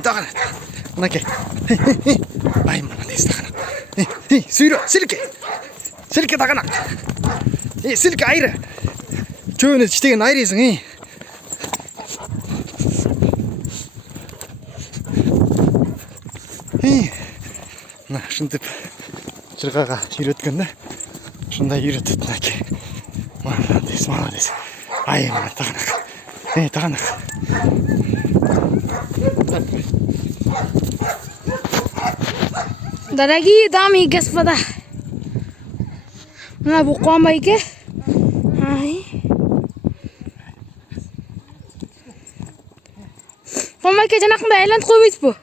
тагана. Мынакей. Ай, молодец тагана. Сүйрө, силке. Силке тагана. Силке айры. Жөнү иштеген айрысың, Мына ушинтип чыргага үйрөткөн да. Ушундай үйрөтөт мынакей. Молодец. Ай, мына тагана. Дорогие дамы и господа, мына бул коймойке. Коймойке жанакындай айлантып койбойсузбу?